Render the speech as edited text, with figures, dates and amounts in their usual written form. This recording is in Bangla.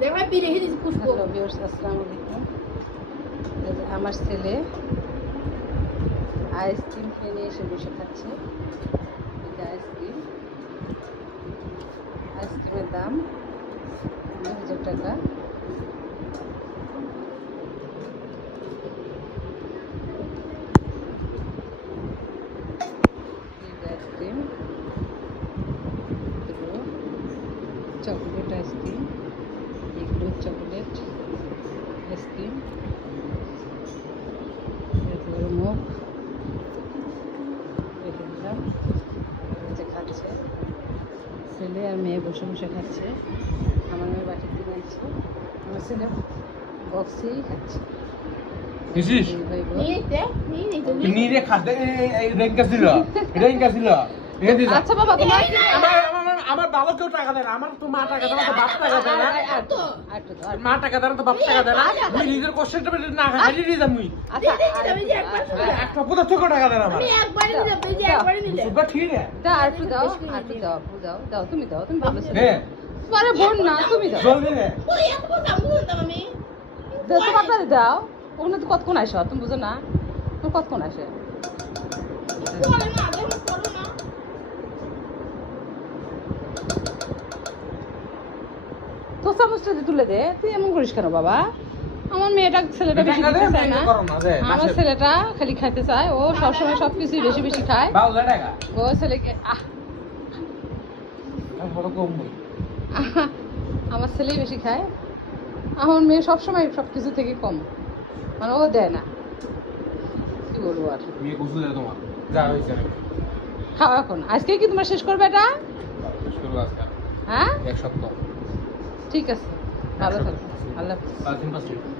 হ্যালো ভিউয়ার্স, আসসালামু আলাইকুম। এই যে আমার ছেলে আইসক্রিম খেয়ে নিয়ে এসে বসে খাচ্ছে। এটা আইসক্রিমের দাম 2000 টাকা। আইসক্রিম, চকলেট আইসক্রিম, এগুলো চকলেট আইসক্রিম, মুখ রেখে দিলাম। যে খাচ্ছে ছেলে আর মেয়ে বসে বসে খাচ্ছে। আমার মেয়ে বাটি কিনে আনছে, আমার ছেলে বক্সেই খাচ্ছে। আচ্ছা বাবা, তোমার আমার বাবা কেউ টাকা দেয় না, আমার তো মা টাকা দেয় না, তো বাপ টাকা দেয় না, মা টাকা দেয় না, তো বাপ টাকা দেয় না। মুই নিজের কষ্টের না হারিয়ে দিয়ে যাম। মুই একটা 75 টাকা দেয় না আমার। ঠিক আছে, দাও একটু দাও, একটু দাও, দাও দাও, তুমি দাও, তুমি ভালো ছেলে। তোমার বোন না, তুমি দাও, জলদি নে। দাও তো আপনাদের দাও। ওখানে তো কতক্ষণ আসো, তুমি বুঝো না? তুমি কতক্ষণ আসে? তো চামচটা দিয়ে তুলে দে, তুই এমন করিস কেন বাবা? আমার মেয়েটা ছেলেটা বেশি খেতে চায় না, আমার ছেলেটা খালি খাইতে চায়, ও সবসময় সবকিছু বেশি বেশি খায়। ও ছেলেকে আমার ছেলেই বেশি খায়, আমার মেয়ে সবসময় সবকিছু থেকে কম, মানে ও দেয় না। কি বলবো আর, খাও এখন। আজকে কি তোমার শেষ করবে এটা? হ্যাঁ, ঠিক আছে, ভালো থাকো, আল্লাহ হাফেজ।